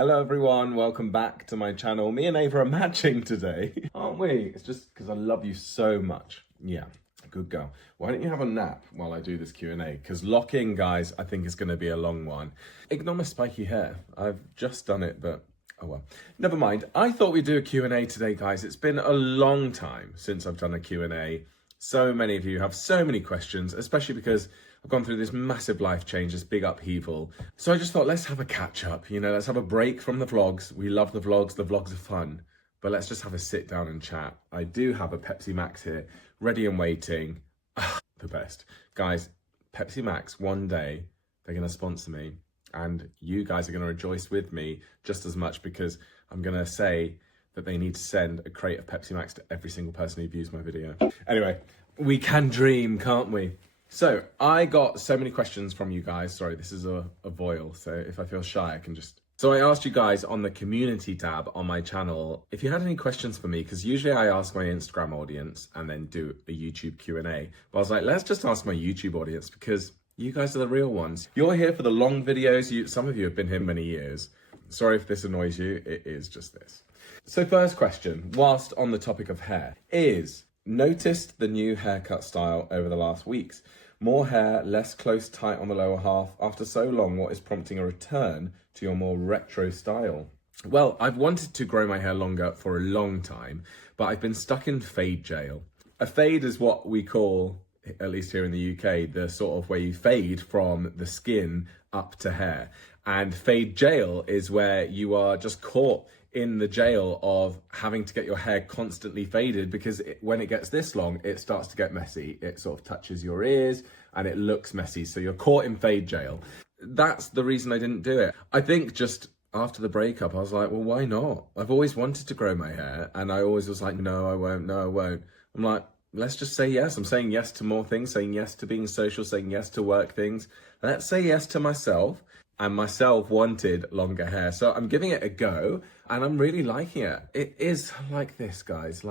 Hello everyone, welcome back to my channel. Me and Ava are matching today, aren't we? It's just because I love you so much. Yeah, good girl. Why don't you have a nap while I do this Q&A? Because lock-in, guys, I think is going to be a long one. Ignore my spiky hair. I've just done it, but oh well. Never mind. I thought we'd do a Q&A today, guys. It's been a long time since I've done a Q&A. So many of you have so many questions, especially because I've gone through this massive life change, this big upheaval. So I just thought, let's have a catch up, let's have a break from the vlogs. We love the vlogs are fun, but let's just have a sit down and chat. I do have a Pepsi Max here, ready and waiting. The best. Guys, Pepsi Max, one day, they're gonna sponsor me and you guys are gonna rejoice with me just as much because I'm gonna say that they need to send a crate of Pepsi Max to every single person who views my video. Anyway, we can dream, can't we? So I got so many questions from you guys. Sorry, this is a voil, so if I feel shy, I can just... So I asked you guys on the community tab on my channel, if you had any questions for me, because usually I ask my Instagram audience and then do a YouTube Q&A. But I was like, let's just ask my YouTube audience because you guys are the real ones. You're here for the long videos. Some of you have been here many years. Sorry if this annoys you, it is just this. So first question, whilst on the topic of hair, is noticed the new haircut style over the last weeks. More hair, less close tight on the lower half. After so long, what is prompting a return to your more retro style? Well, I've wanted to grow my hair longer for a long time, but I've been stuck in fade jail. A fade is what we call, at least here in the UK, the sort of where you fade from the skin up to hair. And fade jail is where you are just caught in the jail of having to get your hair constantly faded because when it gets this long, it starts to get messy. It sort of touches your ears and it looks messy. So you're caught in fade jail. That's the reason I didn't do it. I think just after the breakup, I was like, well, why not? I've always wanted to grow my hair. And I always was like, no, I won't. No, I won't. I'm like, let's just say yes. I'm saying yes to more things, saying yes to being social, saying yes to work things. Let's say yes to myself. And myself wanted longer hair. So I'm giving it a go and I'm really liking it. It is like this, guys.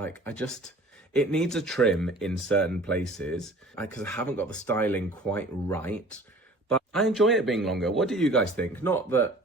It needs a trim in certain places because I haven't got the styling quite right, but I enjoy it being longer. What do you guys think? Not that,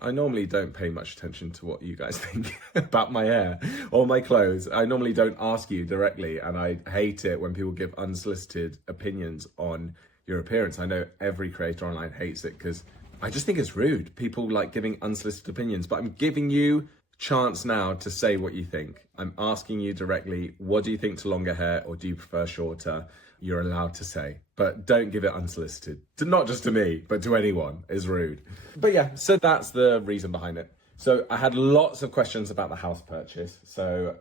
I normally don't pay much attention to what you guys think about my hair or my clothes. I normally don't ask you directly and I hate it when people give unsolicited opinions on your appearance. I know every creator online hates it because I just think it's rude. People like giving unsolicited opinions, but I'm giving you chance now to say what you think. I'm asking you directly, what do you think to longer hair or do you prefer shorter? You're allowed to say, but don't give it unsolicited. Not just to me, but to anyone is rude. But yeah, so that's the reason behind it. So I had lots of questions about the house purchase. So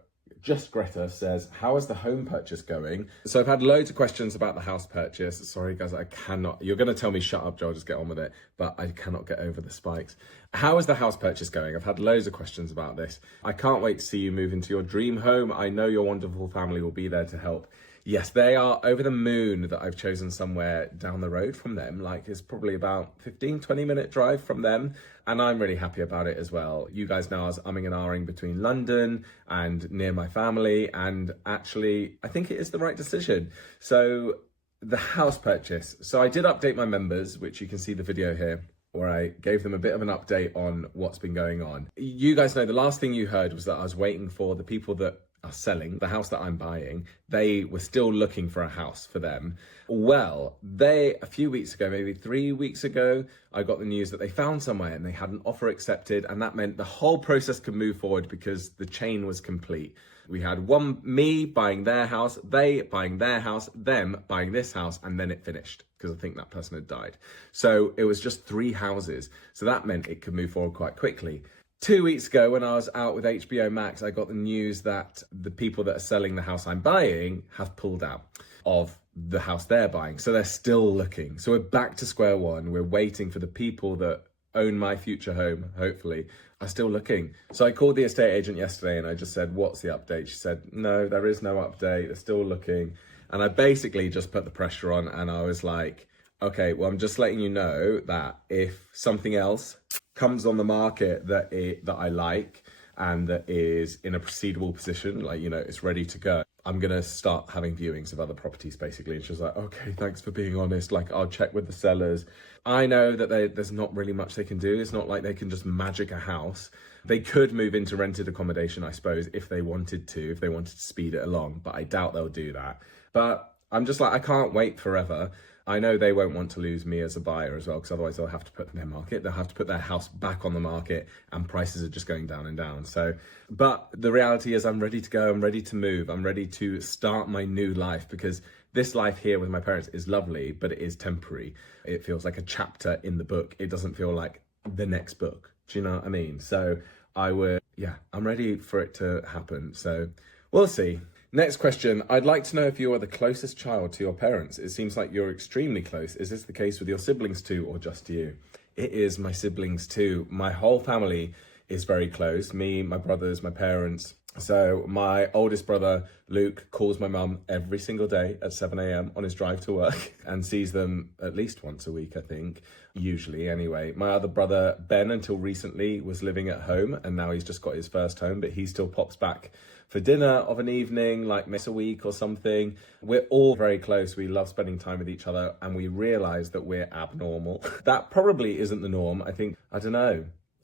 Just Greta says, how is the home purchase going? So I've had loads of questions about the house purchase. Sorry guys, I cannot, you're going to tell me shut up, Joel, just get on with it. But I cannot get over the spikes. How is the house purchase going? I've had loads of questions about this. I can't wait to see you move into your dream home. I know your wonderful family will be there to help. Yes, they are over the moon that I've chosen somewhere down the road from them. Like it's probably about 15-20 minute drive from them. And I'm really happy about it as well. You guys know I was umming and ahhing between London and near my family. And actually, I think it is the right decision. So the house purchase. So I did update my members, which you can see the video here, where I gave them a bit of an update on what's been going on. You guys know the last thing you heard was that I was waiting for the people that are selling the house that I'm buying. They were still looking for a house for them. Well, a few weeks ago, maybe 3 weeks ago, I got the news that they found somewhere and they had an offer accepted, and that meant the whole process could move forward because the chain was complete. We had me buying their house, they buying their house, them buying this house, and then it finished because I think that person had died. So it was just 3 houses. So that meant it could move forward quite quickly. 2 weeks ago, when I was out with HBO Max, I got the news that the people that are selling the house I'm buying have pulled out of the house they're buying. So they're still looking. So we're back to square one. We're waiting for the people that own my future home, hopefully, are still looking. So I called the estate agent yesterday and I just said, what's the update? She said, no, there is no update. They're still looking. And I basically just put the pressure on and I was like, okay, well, I'm just letting you know that if something else comes on the market that I like and that is in a proceedable position, like, it's ready to go, I'm going to start having viewings of other properties, basically. And she was like, okay, thanks for being honest. Like, I'll check with the sellers. I know that there's not really much they can do. It's not like they can just magic a house. They could move into rented accommodation, I suppose, if they wanted to speed it along, but I doubt they'll do that. But I'm just like, I can't wait forever. I know they won't want to lose me as a buyer as well, because otherwise they'll have to put they'll have to put their house back on the market, and prices are just going down and down. So, but the reality is I'm ready to go, I'm ready to move, I'm ready to start my new life, because this life here with my parents is lovely, but it is temporary. It feels like a chapter in the book. It doesn't feel like the next book. Do you know what I mean? So I'm ready for it to happen. So we'll see. Next question. I'd like to know if you are the closest child to your parents. It seems like you're extremely close. Is this the case with your siblings too, or just you? It is my siblings too. My whole family is very close. Me, my brothers, my parents. So my oldest brother, Luke, calls my mum every single day at 7 a.m. on his drive to work and sees them at least once a week, I think, usually anyway. My other brother, Ben, until recently was living at home, and now he's just got his first home, but he still pops back for dinner of an evening, like once a week or something. We're all very close. We love spending time with each other, and we realize that we're abnormal. That probably isn't the norm. I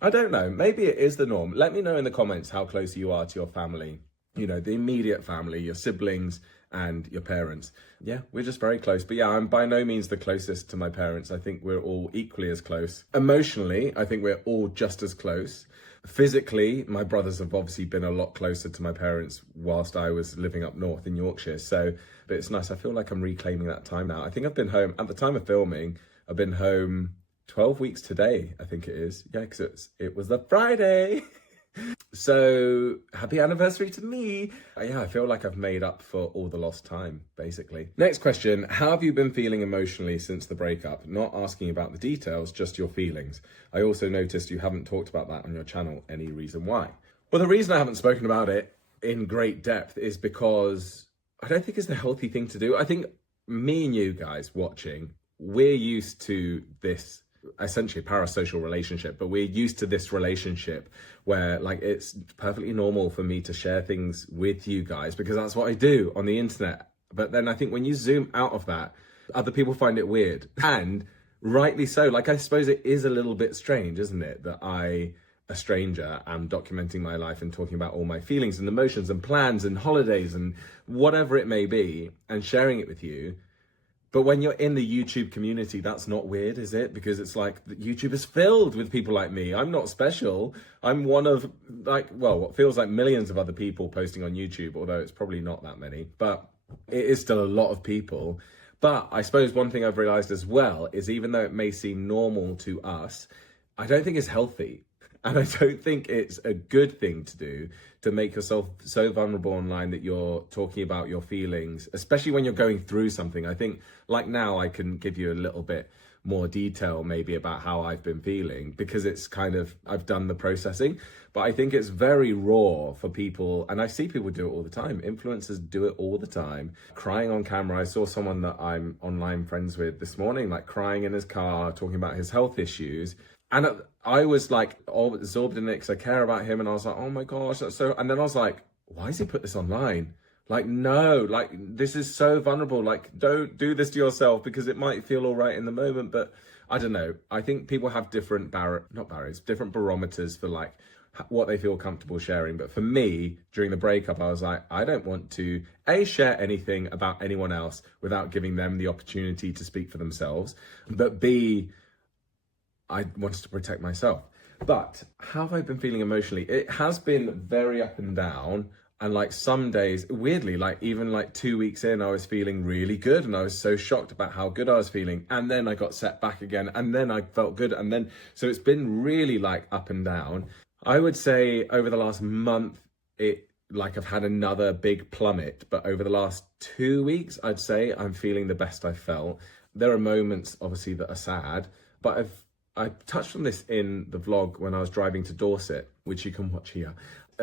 don't know. Maybe it is the norm. Let me know in the comments how close you are to your family. You know, the immediate family, your siblings and your parents. Yeah, we're just very close. But yeah, I'm by no means the closest to my parents. I think we're all equally as close. Emotionally, I think we're all just as close. Physically, my brothers have obviously been a lot closer to my parents whilst I was living up north in Yorkshire. So, but it's nice. I feel like I'm reclaiming that time now. I think I've been home, at the time of filming, I've been home 12 weeks today, I think it is. Yeah, because it was a Friday. So happy anniversary to me. Yeah, I feel like I've made up for all the lost time, basically. Next question. How have you been feeling emotionally since the breakup? Not asking about the details, just your feelings. I also noticed you haven't talked about that on your channel. Any reason why? Well, the reason I haven't spoken about it in great depth is because I don't think it's the healthy thing to do. I think me and you guys watching, we're used to this essentially a parasocial relationship, but we're used to this relationship where like it's perfectly normal for me to share things with you guys because that's what I do on the internet. But then I think when you zoom out of that, other people find it weird, and rightly so. Like, I suppose it is a little bit strange, isn't it, that I, a stranger, am documenting my life and talking about all my feelings and emotions and plans and holidays and whatever it may be and sharing it with you. But when you're in the YouTube community, that's not weird, is it? Because it's like YouTube is filled with people like me. I'm not special. I'm one of what feels like millions of other people posting on YouTube, although it's probably not that many, but it is still a lot of people. But I suppose one thing I've realized as well is even though it may seem normal to us, I don't think it's healthy. And I don't think it's a good thing to do, to make yourself so vulnerable online that you're talking about your feelings, especially when you're going through something. I think like now I can give you a little bit more detail maybe about how I've been feeling because it's kind of, I've done the processing, but I think it's very raw for people. And I see people do it all the time. Influencers do it all the time. Crying on camera. I saw someone that I'm online friends with this morning, like crying in his car, talking about his health issues. And I was like all absorbed in it because I care about him. And I was like, oh my gosh, that's so, and then I was like, why has he put this online? Like, no, like this is so vulnerable. Like, don't do this to yourself because it might feel all right in the moment. But I don't know. I think people have different different barometers for like what they feel comfortable sharing. But for me, during the breakup, I was like, I don't want to share anything about anyone else without giving them the opportunity to speak for themselves. But B, I wanted to protect myself. But how have I been feeling emotionally? It has been very up and down. And like some days, weirdly, like even like 2 weeks in, I was feeling really good. And I was so shocked about how good I was feeling. And then I got set back again. And then I felt good. And then, so it's been really like up and down. I would say over the last month, I've had another big plummet. But over the last 2 weeks, I'd say I'm feeling the best I've felt. There are moments, obviously, that are sad. But I touched on this in the vlog when I was driving to Dorset, which you can watch here.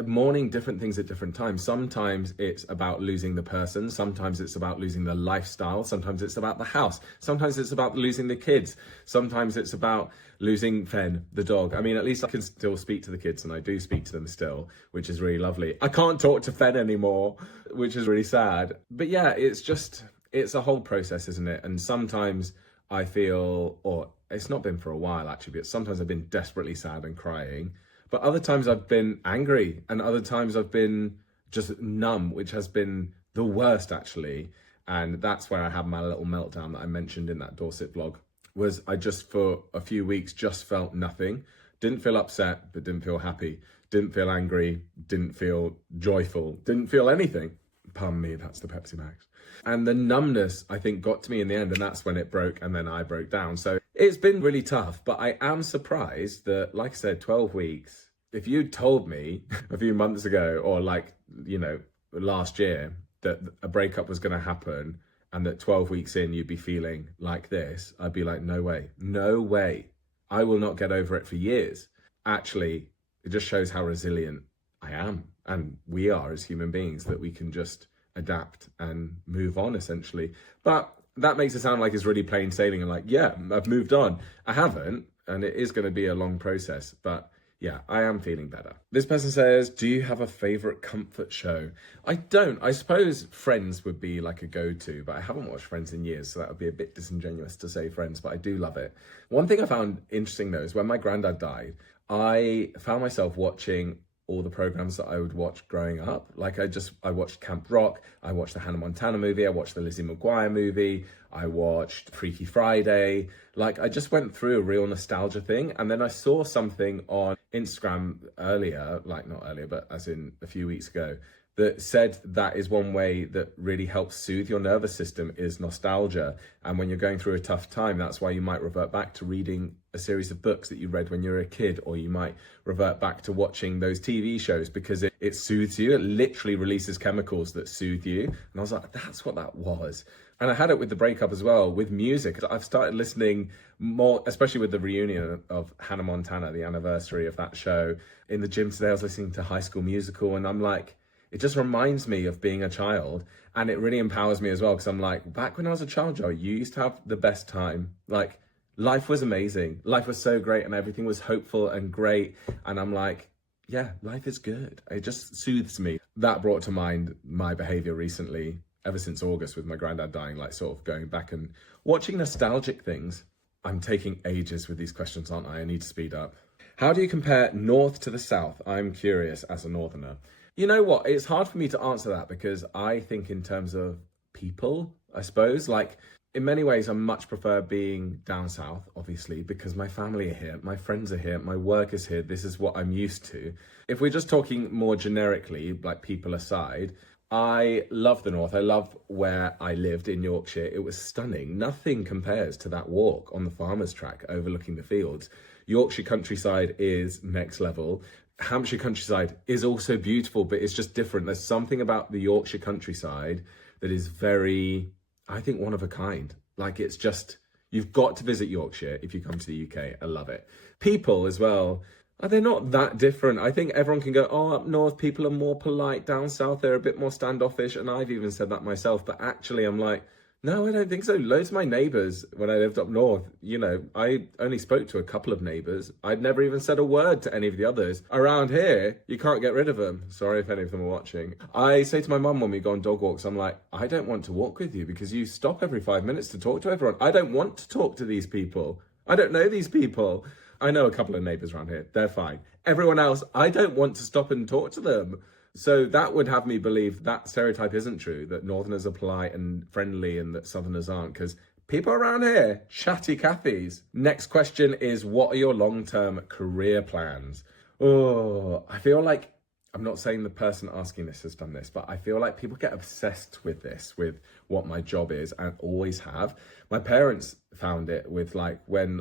Mourning different things at different times. Sometimes it's about losing the person. Sometimes it's about losing the lifestyle. Sometimes it's about the house. Sometimes it's about losing the kids. Sometimes it's about losing Fen, the dog. I mean, at least I can still speak to the kids, and I do speak to them still, which is really lovely. I can't talk to Fen anymore, which is really sad. But yeah, it's a whole process, isn't it? And sometimes I feel, or it's not been for a while actually, but sometimes I've been desperately sad and crying. But other times I've been angry, and other times I've been just numb, which has been the worst actually. And that's where I had my little meltdown that I mentioned in that Dorset vlog, was I just for a few weeks just felt nothing. Didn't feel upset, but didn't feel happy. Didn't feel angry, didn't feel joyful, didn't feel anything. Pardon me, that's the Pepsi Max. And the numbness, I think, got to me in the end, and that's when it broke, and then I broke down. So it's been really tough, but I am surprised that, like I said, 12 weeks, if you'd told me a few months ago, or like, you know, last year, that a breakup was going to happen and that 12 weeks in you'd be feeling like this, I'd be like, no way, no way. I will not get over it for years. Actually, it just shows how resilient I am, and we are as human beings, that we can just adapt and move on essentially. But that makes it sound like it's really plain sailing and like, yeah, I've moved on. I haven't, and it is going to be a long process, but yeah, I am feeling better. This person says, do you have a favorite comfort show? I don't. I suppose Friends would be like a go-to, but I haven't watched Friends in years, so that would be a bit disingenuous to say Friends, but I do love it. One thing I found interesting though is when my granddad died, I found myself watching all the programs that I would watch growing up. Like I watched Camp Rock, I watched the Hannah Montana movie, I watched the Lizzie McGuire movie, I watched Freaky Friday. Like I just went through a real nostalgia thing. And then I saw something on Instagram earlier, like not earlier, but as in a few weeks ago, that said that is one way that really helps soothe your nervous system is nostalgia. And when you're going through a tough time, that's why you might revert back to reading a series of books that you read when you were a kid, or you might revert back to watching those TV shows because it soothes you. It literally releases chemicals that soothe you. And I was like, that's what that was. And I had it with the breakup as well, with music. I've started listening more, especially with the reunion of Hannah Montana, the anniversary of that show. In the gym today, I was listening to High School Musical, and I'm like, it just reminds me of being a child, and it really empowers me as well, because I'm like, back when I was a child, Joe, you used to have the best time. Like, life was amazing. Life was so great, and everything was hopeful and great. And I'm like, yeah, life is good. It just soothes me. That brought to mind my behavior recently, ever since August, with my granddad dying, like sort of going back and watching nostalgic things. I'm taking ages with these questions, aren't I? I need to speed up. How do you compare North to the South? I'm curious as a Northerner. You know what? It's hard for me to answer that, because I think in terms of people, I suppose, like in many ways, I much prefer being down south, obviously, because my family are here, my friends are here, my work is here. This is what I'm used to. If we're just talking more generically, like people aside, I love the North. I love where I lived in Yorkshire. It was stunning. Nothing compares to that walk on the farmer's track overlooking the fields. Yorkshire countryside is next level. Hampshire countryside is also beautiful, but it's just different. There's something about the Yorkshire countryside that is very, I think, one of a kind. Like, it's just, you've got to visit Yorkshire if you come to the UK. I love it. People as well, they're not that different. I think everyone can go, oh, up north, people are more polite. Down south, they're a bit more standoffish. And I've even said that myself. But actually, I'm like, no, I don't think so. Loads of my neighbours, when I lived up north, you know, I only spoke to a couple of neighbours. I'd never even said a word to any of the others. Around here, you can't get rid of them. Sorry if any of them are watching. I say to my mum when we go on dog walks, I'm like, I don't want to walk with you because you stop every 5 minutes to talk to everyone. I don't want to talk to these people. I don't know these people. I know a couple of neighbours around here. They're fine. Everyone else, I don't want to stop and talk to them. So that would have me believe that stereotype isn't true, that Northerners are polite and friendly and that Southerners aren't, because people around here, chatty Cathys. Next question is, what are your long-term career plans? Oh, I feel like, I'm not saying the person asking this has done this, but I feel like people get obsessed with this, with what my job is, and always have. My parents found it with like when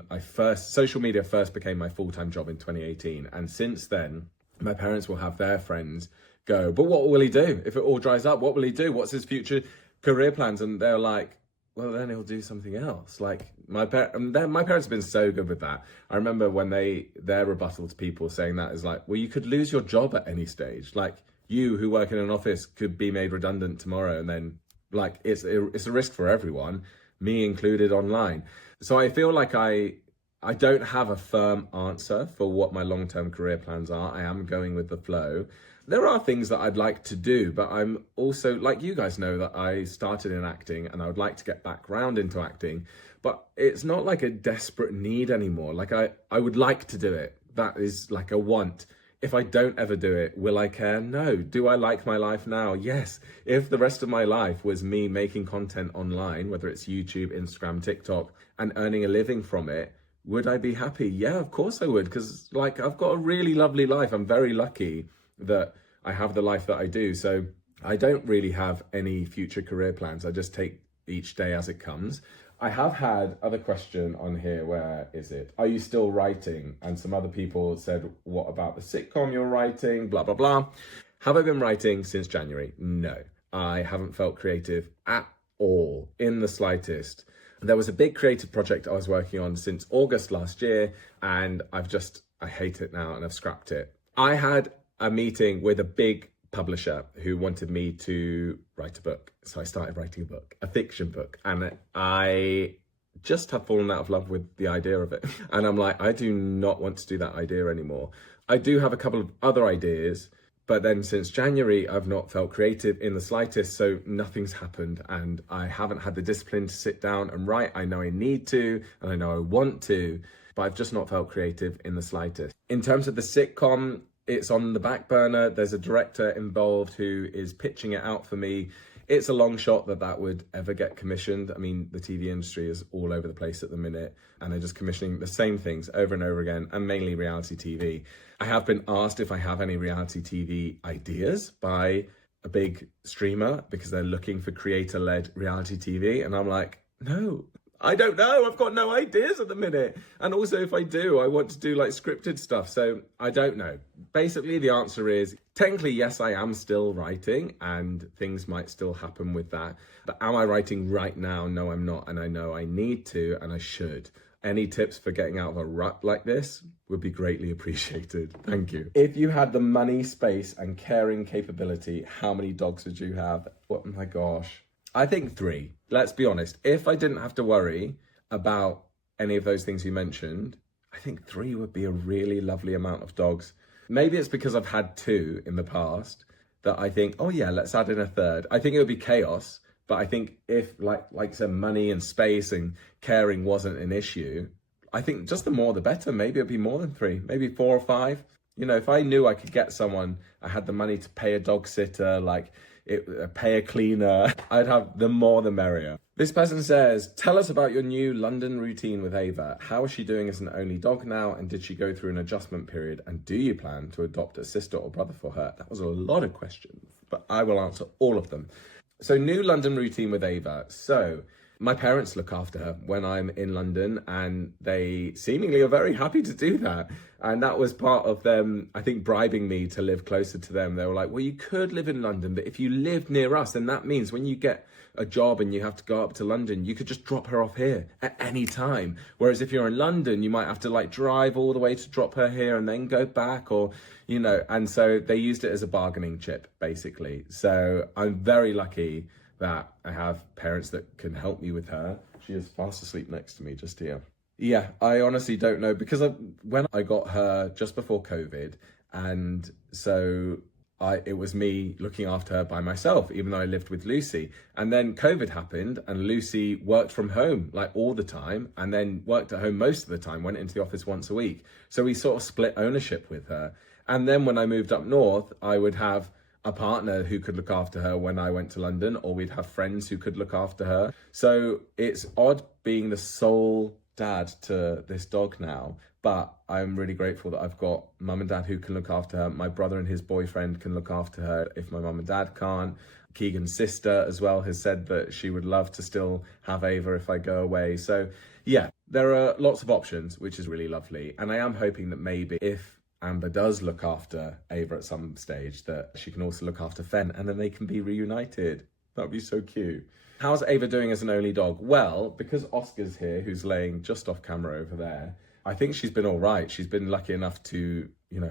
social media first became my full-time job in 2018. And since then, my parents will have their friends go, but what will he do if it all dries up? What will he do? What's his future career plans? And they're like, well, then he'll do something else. Like my parents have been so good with that. I remember when their rebuttal to people saying that is like, well, you could lose your job at any stage. Like you who work in an office could be made redundant tomorrow, and then like it's a risk for everyone, me included, online. So I feel like I don't have a firm answer for what my long-term career plans are. I am going with the flow. There are things that I'd like to do, but I'm also, like you guys know, that I started in acting and I would like to get back round into acting, but it's not like a desperate need anymore. Like I would like to do it. That is like a want. If I don't ever do it, will I care? No. Do I like my life now? Yes. If the rest of my life was me making content online, whether it's YouTube, Instagram, TikTok, and earning a living from it, would I be happy? Yeah, of course I would, because like I've got a really lovely life. I'm very lucky that I have the life that I do. So I don't really have any future career plans. I just take each day as it comes. I have had other question on here. Where is it? Are you still writing? And some other people said, what about the sitcom you're writing? Blah, blah, blah. Have I been writing since January? No, I haven't felt creative at all, in the slightest. There was a big creative project I was working on since August last year, and I hate it now and I've scrapped it. I had a meeting with a big publisher who wanted me to write a book. So I started writing a book, a fiction book, and I just have fallen out of love with the idea of it. And I'm like, I do not want to do that idea anymore. I do have a couple of other ideas, but then since January, I've not felt creative in the slightest, so nothing's happened, and I haven't had the discipline to sit down and write. I know I need to, and I know I want to, but I've just not felt creative in the slightest. In terms of the sitcom, it's on the back burner. There's a director involved who is pitching it out for me. It's a long shot that would ever get commissioned. I mean, the TV industry is all over the place at the minute, and they're just commissioning the same things over and over again, and mainly reality TV. I have been asked if I have any reality TV ideas by a big streamer because they're looking for creator-led reality TV, and I'm like, no, I don't know. I've got no ideas at the minute. And also, if I do, I want to do like scripted stuff. So I don't know. Basically, the answer is technically, yes, I am still writing and things might still happen with that. But am I writing right now? No, I'm not. And I know I need to, and I should. Any tips for getting out of a rut like this would be greatly appreciated. Thank you. If you had the money, space, and caring capability, how many dogs would you have? Oh my gosh. I think 3. Let's be honest. If I didn't have to worry about any of those things you mentioned, I think 3 would be a really lovely amount of dogs. Maybe it's because I've had 2 in the past that I think, oh yeah, let's add in a 3rd. I think it would be chaos, but I think if like I said, money and space and caring wasn't an issue, I think just the more the better. Maybe it'd be more than 3, maybe 4 or 5. You know, if I knew I could get someone, I had the money to pay a dog sitter, pay a cleaner, I'd have the more the merrier. This person says, tell us about your new London routine with Ava. How is she doing as an only dog now? And did she go through an adjustment period? And do you plan to adopt a sister or brother for her? That was a lot of questions, but I will answer all of them. So new London routine with Ava. So my parents look after her when I'm in London, and they seemingly are very happy to do that. And that was part of them, I think, bribing me to live closer to them. They were like, well, you could live in London, but if you live near us, then that means when you get a job and you have to go up to London, you could just drop her off here at any time. Whereas if you're in London, you might have to like drive all the way to drop her here and then go back, or, you know, and so they used it as a bargaining chip, basically. So I'm very lucky that I have parents that can help me with her. She is fast asleep next to me just here. Yeah, I honestly don't know, because when I got her just before COVID, and so it was me looking after her by myself, even though I lived with Lucy. And then COVID happened and Lucy worked from home like all the time, and then worked at home most of the time, went into the office once a week. So we sort of split ownership with her. And then when I moved up north, I would have a partner who could look after her when I went to London, or we'd have friends who could look after her. So it's odd being the sole dad to this dog now, but I'm really grateful that I've got mum and dad who can look after her. My brother and his boyfriend can look after her if my mum and dad can't. Keegan's sister as well has said that she would love to still have Ava if I go away. So yeah, there are lots of options, which is really lovely. And I am hoping that maybe if Amber does look after Ava at some stage, that she can also look after Fen, and then they can be reunited. That'd be so cute. How's Ava doing as an only dog? Well, because Oscar's here, who's laying just off camera over there, I think she's been all right. She's been lucky enough to,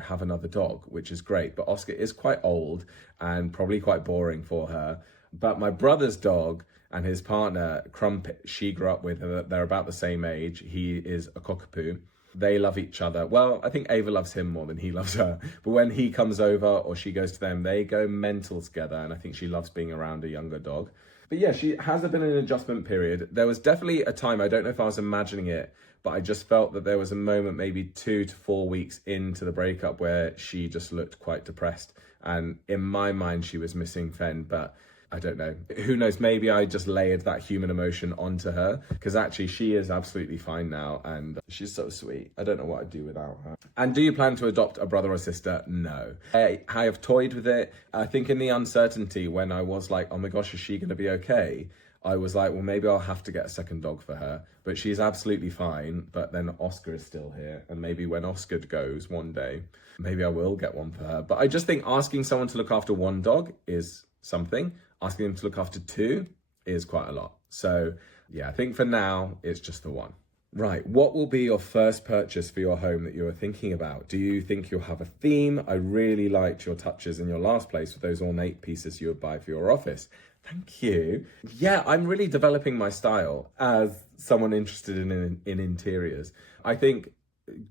have another dog, which is great. But Oscar is quite old and probably quite boring for her. But my brother's dog and his partner, Crumpet, she grew up with, they're about the same age. He is a cockapoo. They love each other. Well, I think Ava loves him more than he loves her. But when he comes over or she goes to them, they go mental together. And I think she loves being around a younger dog. But yeah, she has been in an adjustment period. There was definitely a time, I don't know if I was imagining it, but I just felt that there was a moment maybe 2 to 4 weeks into the breakup where she just looked quite depressed. And in my mind, she was missing Fen, but I don't know. Who knows? Maybe I just layered that human emotion onto her, because actually she is absolutely fine now and she's so sweet. I don't know what I'd do without her. And do you plan to adopt a brother or sister? No. I have toyed with it. I think in the uncertainty when I was like, oh my gosh, is she going to be okay? I was like, well, maybe I'll have to get a second dog for her. But she's absolutely fine. But then Oscar is still here. And maybe when Oscar goes one day, maybe I will get one for her. But I just think asking someone to look after one dog is something. Asking them to look after 2 is quite a lot. So yeah, I think for now, it's just the one. Right, what will be your first purchase for your home that you are thinking about? Do you think you'll have a theme? I really liked your touches in your last place with those ornate pieces you would buy for your office. Thank you. Yeah, I'm really developing my style as someone interested in interiors. I think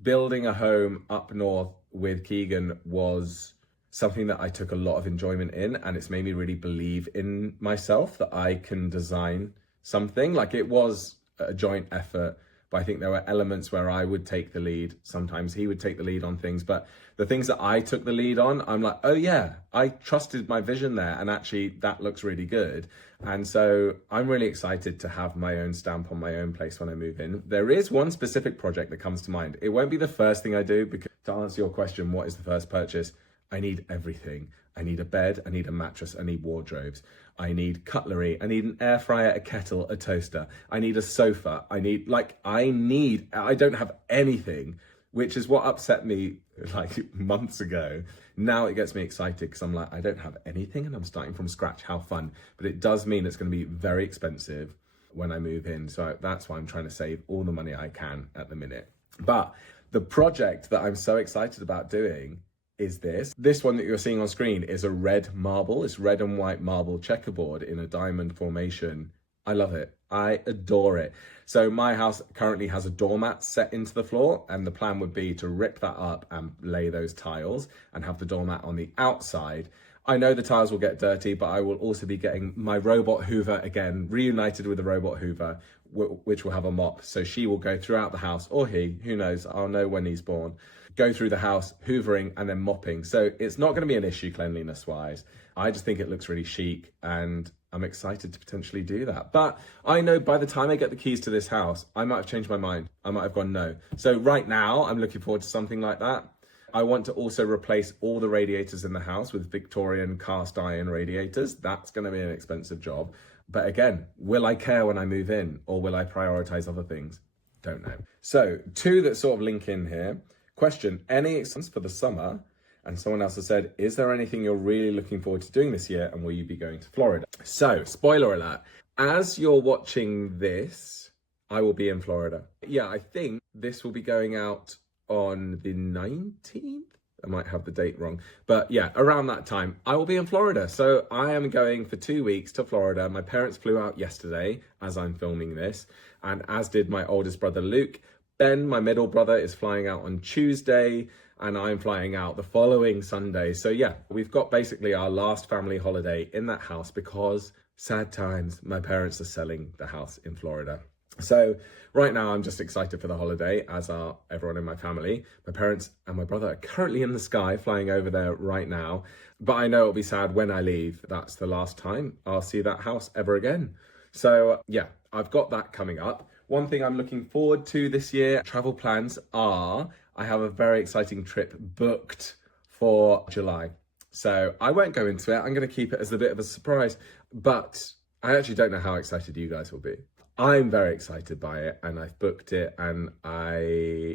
building a home up north with Keegan was something that I took a lot of enjoyment in, and it's made me really believe in myself that I can design something. Like, it was a joint effort, but I think there were elements where I would take the lead. Sometimes he would take the lead on things, but the things that I took the lead on, I'm like, oh yeah, I trusted my vision there, and actually that looks really good. And so I'm really excited to have my own stamp on my own place when I move in. There is one specific project that comes to mind. It won't be the first thing I do, because to answer your question, what is the first purchase? I need everything. I need a bed, I need a mattress, I need wardrobes, I need cutlery, I need an air fryer, a kettle, a toaster, I need a sofa, I don't have anything, which is what upset me like months ago. Now it gets me excited because I'm like, I don't have anything and I'm starting from scratch, how fun. But it does mean it's going to be very expensive when I move in. So that's why I'm trying to save all the money I can at the minute. But the project that I'm so excited about doing is this one that you're seeing on screen is a red marble. It's red and white marble checkerboard in a diamond formation. I love it. I adore it. So my house currently has a doormat set into the floor, and the plan would be to rip that up and lay those tiles and have the doormat on the outside. I know the tiles will get dirty, but I will also be getting my robot Hoover again, reunited with the robot Hoover, which will have a mop. So she will go throughout the house, or he, who knows, I'll know when he's born, go through the house, hoovering and then mopping. So it's not going to be an issue cleanliness wise. I just think it looks really chic, and I'm excited to potentially do that. But I know by the time I get the keys to this house, I might have changed my mind. I might have gone no. So right now I'm looking forward to something like that. I want to also replace all the radiators in the house with Victorian cast iron radiators. That's going to be an expensive job. But again, will I care when I move in, or will I prioritize other things? Don't know. So 2 that sort of link in here. Question, any expense for the summer? And someone else has said, is there anything you're really looking forward to doing this year, and will you be going to Florida? So, spoiler alert, as you're watching this, I will be in Florida. Yeah, I think this will be going out on the 19th. I might have the date wrong, but yeah, around that time, I will be in Florida. So I am going for 2 weeks to Florida. My parents flew out yesterday as I'm filming this, and as did my oldest brother, Luke. Ben, my middle brother, is flying out on Tuesday, and I'm flying out the following Sunday. So yeah, we've got basically our last family holiday in that house because, sad times, my parents are selling the house in Florida. So right now I'm just excited for the holiday, as are everyone in my family. My parents and my brother are currently in the sky flying over there right now. But I know it'll be sad when I leave. That's the last time I'll see that house ever again. So yeah, I've got that coming up. One thing I'm looking forward to this year, travel plans are, I have a very exciting trip booked for July. So I won't go into it. I'm going to keep it as a bit of a surprise, but I actually don't know how excited you guys will be. I'm very excited by it, and I've booked it, and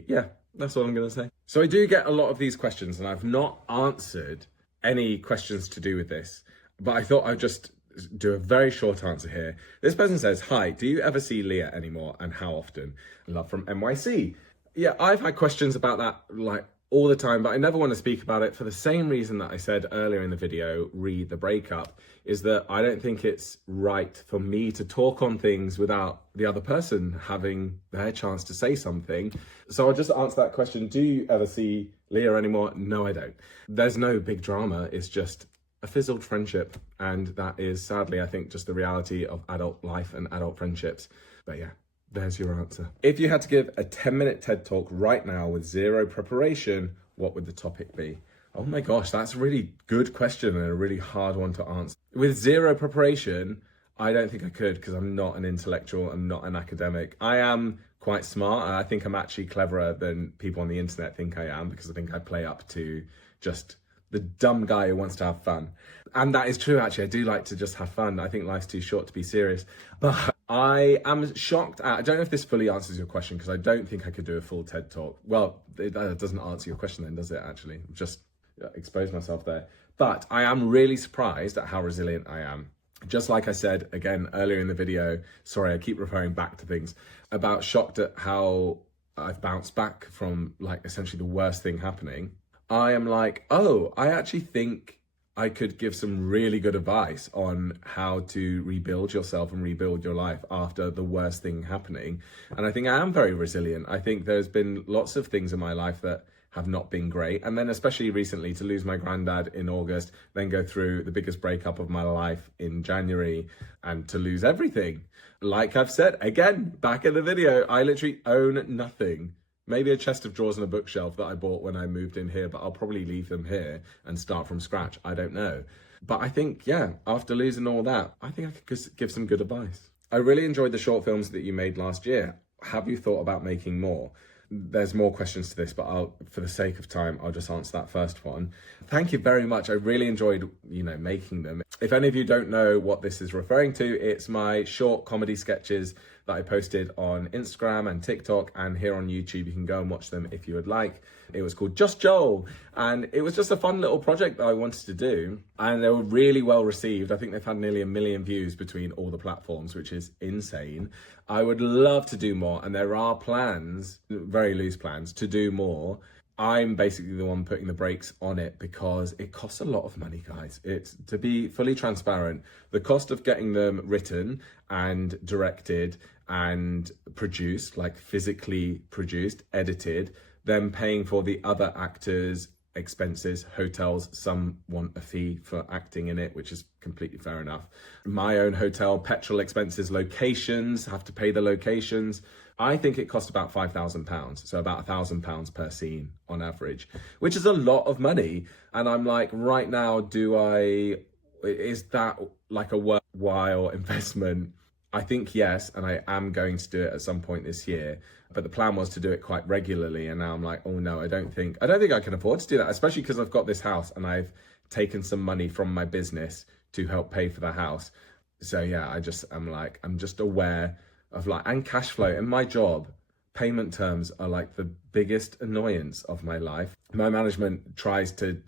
yeah, that's all I'm going to say. So I do get a lot of these questions, and I've not answered any questions to do with this, but I thought I'd just do a very short answer here. This person says, hi, do you ever see Leah anymore and how often? Love from NYC. Yeah, I've had questions about that like all the time, but I never want to speak about it for the same reason that I said earlier in the video, read the breakup, is that I don't think it's right for me to talk on things without the other person having their chance to say something. So I'll just answer that question. Do you ever see Leah anymore? No, I don't. There's no big drama. It's just a fizzled friendship. And that is sadly, I think, just the reality of adult life and adult friendships. But yeah, there's your answer. If you had to give a 10-minute TED Talk right now with zero preparation, what would the topic be? Oh my gosh, that's a really good question and a really hard one to answer. With zero preparation, I don't think I could, because I'm not an intellectual, I'm not an academic. I am quite smart, and I think I'm actually cleverer than people on the internet think I am, because I think I play up to just the dumb guy who wants to have fun. And that is true, actually. I do like to just have fun. I think life's too short to be serious. But I am shocked at, I don't know if this fully answers your question, because I don't think I could do a full TED Talk. Well, that doesn't answer your question then, does it, actually? Just expose myself there. But I am really surprised at how resilient I am. Just like I said, again, earlier in the video, sorry, I keep referring back to things, about shocked at how I've bounced back from like essentially the worst thing happening. I am like, oh, I actually think I could give some really good advice on how to rebuild yourself and rebuild your life after the worst thing happening. And I think I am very resilient. I think there's been lots of things in my life that have not been great. And then especially recently, to lose my granddad in August, then go through the biggest breakup of my life in January, and to lose everything. Like I've said, again, back in the video, I literally own nothing. Maybe a chest of drawers and a bookshelf that I bought when I moved in here, but I'll probably leave them here and start from scratch. I don't know. But I think, yeah, after losing all that, I think I could give some good advice. I really enjoyed the short films that you made last year. Have you thought about making more? There's more questions to this, but for the sake of time, I'll just answer that first one. Thank you very much. I really enjoyed, making them. If any of you don't know what this is referring to, it's my short comedy sketches that I posted on Instagram and TikTok, and here on YouTube. You can go and watch them if you would like. It was called Just Joel, and it was just a fun little project that I wanted to do, and they were really well received. I think they've had nearly 1 million views between all the platforms, which is insane. I would love to do more, and there are plans, very loose plans, to do more. I'm basically the one putting the brakes on it because it costs a lot of money, guys. It's, to be fully transparent, the cost of getting them written and directed and produced, like physically produced, edited, then paying for the other actors' expenses, hotels, some want a fee for acting in it, which is completely fair enough. My own hotel, petrol expenses, locations, have to pay the locations. I think it cost about £5,000, so about £1,000 per scene on average, which is a lot of money. And I'm like, right now, is that like a worthwhile investment? I think yes, and I am going to do it at some point this year. But the plan was to do it quite regularly, and now I'm like, oh no, I don't think I can afford to do that, especially because I've got this house and I've taken some money from my business to help pay for the house. So yeah, I'm just aware of and cash flow. In my job, payment terms are like the biggest annoyance of my life. My management tries to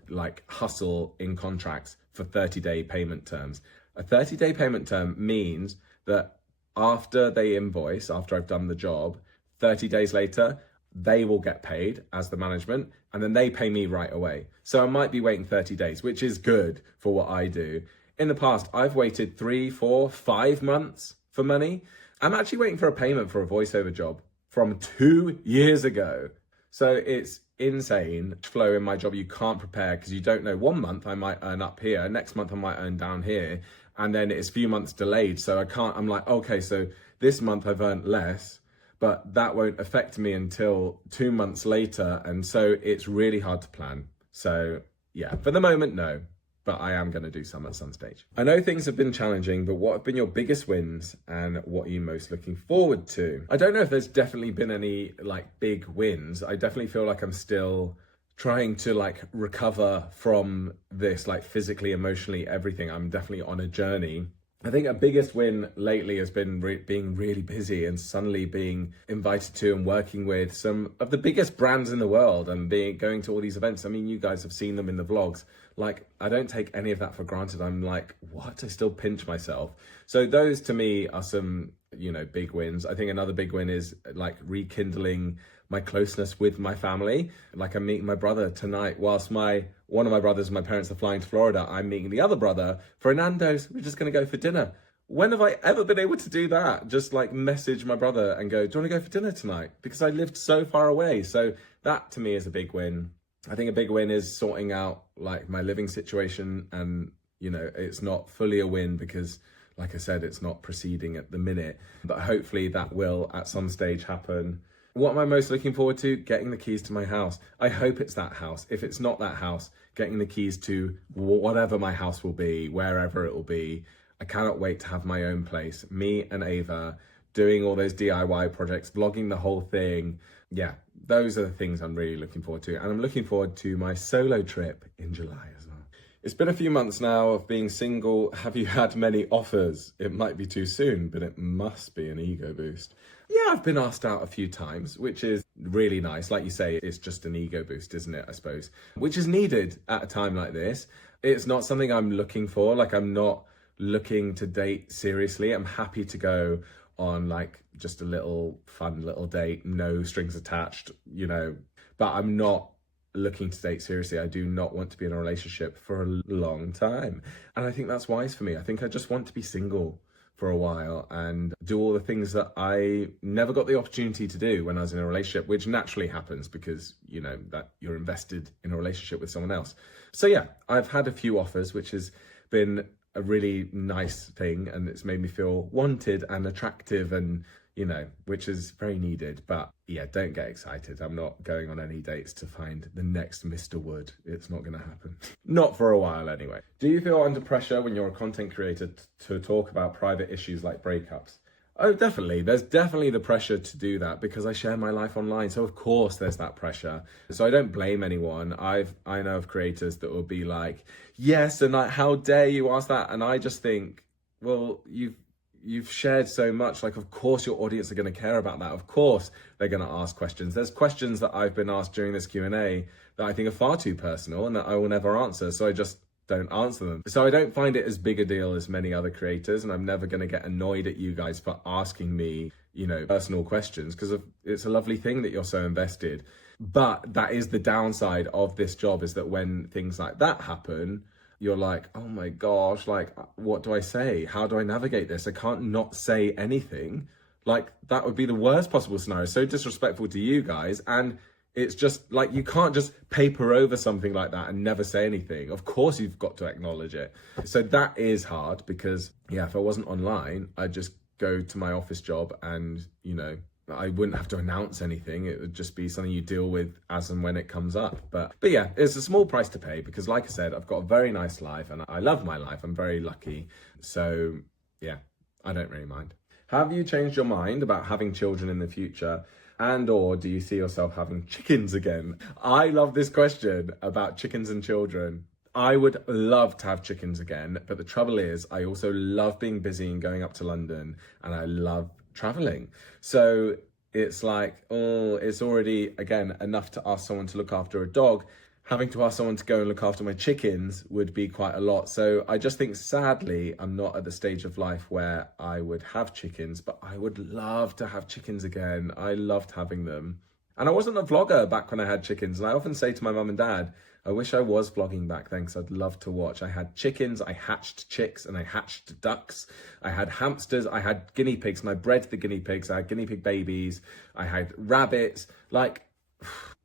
hustle in contracts for 30-day payment terms. A 30-day payment term means that after they invoice, after I've done the job, 30 days later, they will get paid as the management, and then they pay me right away. So I might be waiting 30 days, which is good for what I do. In the past, I've waited 3, 4, 5 months for money. I'm actually waiting for a payment for a voiceover job from 2 years ago. So it's insane. Flow in my job, you can't prepare because you don't know. 1 month I might earn up here, next month I might earn down here, and then it's a few months delayed. So I'm like, okay, so this month I've earned less, but that won't affect me until 2 months later. And so it's really hard to plan. So yeah, for the moment, no, but I am going to do some at some stage. I know things have been challenging, but what have been your biggest wins and what are you most looking forward to? I don't know if there's definitely been any big wins. I definitely feel like I'm still trying to recover from this, physically, emotionally, everything. I'm definitely on a journey. I think a biggest win lately has been being really busy and suddenly being invited to and working with some of the biggest brands in the world and going to all these events. I mean, you guys have seen them in the vlogs. Like, I don't take any of that for granted. I'm like, what? I still pinch myself. So those to me are some, you know, big wins. I think another big win is like rekindling my closeness with my family. Like, I'm meeting my brother tonight whilst one of my brothers and my parents are flying to Florida. I'm meeting the other brother for a Nando's. We're just going to go for dinner. When have I ever been able to do that? Just like message my brother and go, do you want to go for dinner tonight? Because I lived so far away. So that to me is a big win. I think a big win is sorting out like my living situation. And, you know, it's not fully a win because, like I said, it's not proceeding at the minute, but hopefully that will at some stage happen. What am I most looking forward to? Getting the keys to my house. I hope it's that house. If it's not that house, getting the keys to whatever my house will be, wherever it will be. I cannot wait to have my own place. Me and Ava doing all those DIY projects, vlogging the whole thing. Yeah, those are the things I'm really looking forward to. And I'm looking forward to my solo trip in July as well. It's been a few months now of being single. Have you had many offers? It might be too soon, but it must be an ego boost. Yeah, I've been asked out a few times, which is really nice. Like you say, it's just an ego boost, isn't it, I suppose? Which is needed at a time like this. It's not something I'm looking for. Like, I'm not looking to date seriously. I'm happy to go on like just a little fun little date, no strings attached, you know, but I'm not looking to date seriously. I do not want to be in a relationship for a long time. And I think that's wise for me. I think I just want to be single for a while and do all the things that I never got the opportunity to do when I was in a relationship, which naturally happens because, you know, that you're invested in a relationship with someone else. So yeah, I've had a few offers, which has been a really nice thing, and it's made me feel wanted and attractive, and you know, which is very needed. But yeah, don't get excited. I'm not going on any dates to find the next Mr. Wood. It's not going to happen. Not for a while anyway. Do you feel under pressure when you're a content creator to talk about private issues like breakups? Oh, definitely. There's definitely the pressure to do that because I share my life online. So of course there's that pressure. So I don't blame anyone. I know of creators that will be like, yes, and like, how dare you ask that? And I just think, well, you've shared so much. Like, of course your audience are going to care about that. Of course they're going to ask questions. There's questions that I've been asked during this Q&A that I think are far too personal and that I will never answer. So I just don't answer them. So I don't find it as big a deal as many other creators, and I'm never going to get annoyed at you guys for asking me, you know, personal questions, because it's a lovely thing that you're so invested. But that is the downside of this job, is that when things like that happen, you're like, oh my gosh, like, what do I say? How do I navigate this? I can't not say anything. Like, that would be the worst possible scenario. So disrespectful to you guys. And it's just like, you can't just paper over something like that and never say anything. Of course, you've got to acknowledge it. So that is hard because, yeah, if I wasn't online, I'd just go to my office job and, you know, I wouldn't have to announce anything. It would just be something you deal with as and when it comes up. But yeah, it's a small price to pay because, like I said, I've got a very nice life and I love my life. I'm very lucky. So yeah, I don't really mind. Have you changed your mind about having children in the future? And or do you see yourself having chickens again? I love this question about chickens and children. I would love to have chickens again, but the trouble is I also love being busy and going up to London, and I love traveling. So it's like, oh, it's already, again, enough to ask someone to look after a dog. Having to ask someone to go and look after my chickens would be quite a lot. So I just think, sadly, I'm not at the stage of life where I would have chickens, but I would love to have chickens again. I loved having them. And I wasn't a vlogger back when I had chickens. And I often say to my mum and dad, I wish I was vlogging back then because I'd love to watch. I had chickens, I hatched chicks, and I hatched ducks. I had hamsters, I had guinea pigs, and I bred the guinea pigs. I had guinea pig babies. I had rabbits. Like,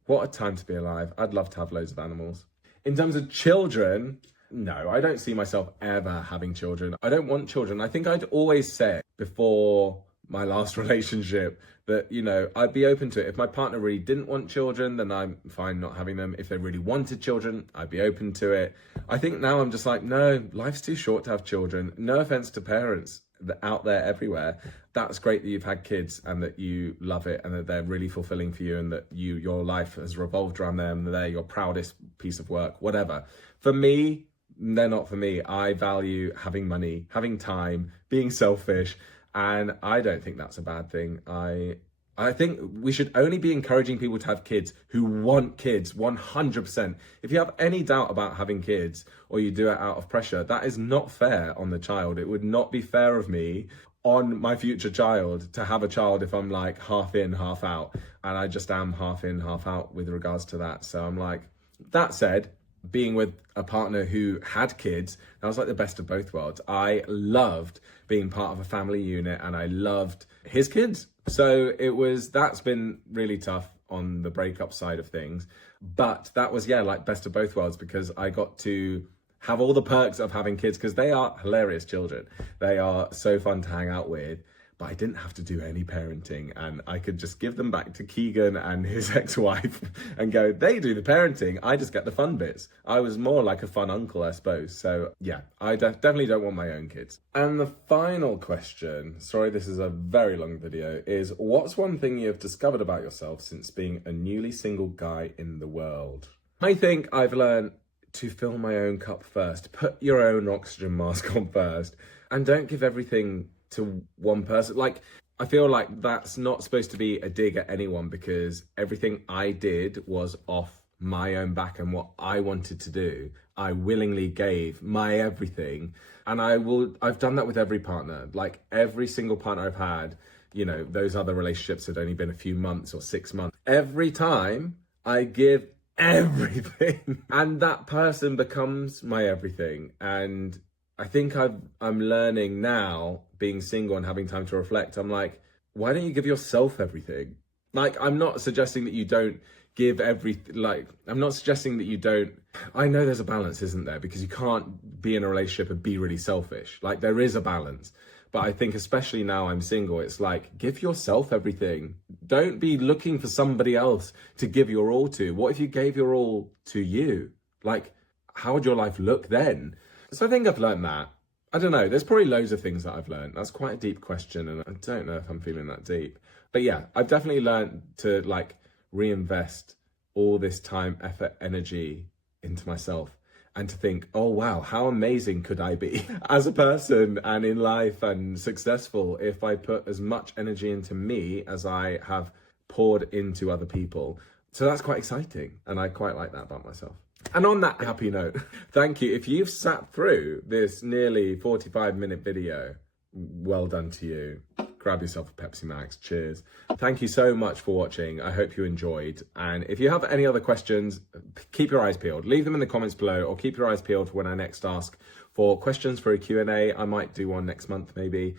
what a time to be alive. I'd love to have loads of animals. In terms of children, no, I don't see myself ever having children. I don't want children. I think I'd always said before my last relationship that, you know, I'd be open to it. If my partner really didn't want children, then I'm fine not having them. If they really wanted children, I'd be open to it. I think now I'm just like, no, life's too short to have children. No offense to parents out there everywhere. That's great that you've had kids and that you love it and that they're really fulfilling for you and that your life has revolved around them, they're your proudest piece of work, whatever. For me, they're not for me. I value having money, having time, being selfish, and I don't think that's a bad thing. I think we should only be encouraging people to have kids who want kids 100%. If you have any doubt about having kids or you do it out of pressure, that is not fair on the child. It would not be fair of me on my future child to have a child if I'm like half in, half out. And I just am half in, half out with regards to that. So I'm like, that said, being with a partner who had kids, that was like the best of both worlds. I loved being part of a family unit and I loved his kids. So that's been really tough on the breakup side of things. But that was, like best of both worlds, because I got to have all the perks of having kids, because they are hilarious children. They are so fun to hang out with. But I didn't have to do any parenting, and I could just give them back to Keegan and his ex-wife and go, they do the parenting, I just get the fun bits. I was more like a fun uncle, I suppose. So yeah, I definitely don't want my own kids. And the final question, sorry, this is a very long video, is what's one thing you have discovered about yourself since being a newly single guy in the world? I think I've learned to fill my own cup first, put your own oxygen mask on first, and don't give everything to one person. Like, I feel like that's not supposed to be a dig at anyone, because everything I did was off my own back and what I wanted to do. I willingly gave my everything, and I've done that with every partner. Like every single partner I've had, those other relationships had only been a few months or 6 months. Every time I give everything and that person becomes my everything. And I think I'm learning now, being single and having time to reflect. I'm like, why don't you give yourself everything? Like, I'm not suggesting that you don't give everything. Like, I'm not suggesting that you don't. I know there's a balance, isn't there? Because you can't be in a relationship and be really selfish. Like, there is a balance. But I think especially now I'm single, it's like, give yourself everything. Don't be looking for somebody else to give your all to. What if you gave your all to you? Like, how would your life look then? So I think I've learned that. I don't know, there's probably loads of things that I've learned. That's quite a deep question, and I don't know if I'm feeling that deep. But yeah, I've definitely learned to like reinvest all this time, effort, energy into myself, and to think, oh wow, how amazing could I be as a person and in life and successful if I put as much energy into me as I have poured into other people. So that's quite exciting, and I quite like that about myself. And on that happy note, thank you. If you've sat through this nearly 45-minute video, well done to you. Grab yourself a Pepsi Max. Cheers. Thank you so much for watching. I hope you enjoyed. And if you have any other questions, keep your eyes peeled. Leave them in the comments below, or keep your eyes peeled for when I next ask for questions for a Q&A. I might do one next month maybe.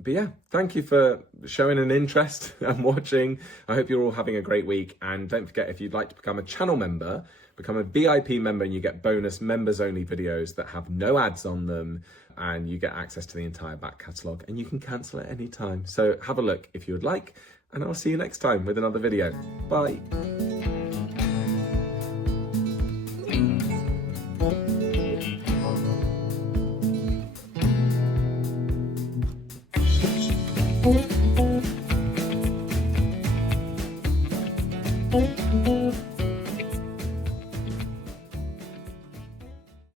But yeah, thank you for showing an interest and watching. I hope you're all having a great week. And don't forget, if you'd like to become a channel member, become a VIP member, and you get bonus members only videos that have no ads on them, and you get access to the entire back catalogue, and you can cancel at any time. So have a look if you would like, and I'll see you next time with another video. Bye. Oh.